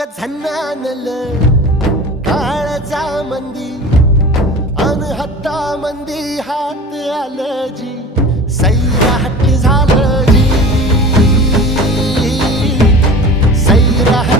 ग झन्नानल काळजा मंदी अन हत्ता मंदी हात आलं जी सैराट झालं जी सैराट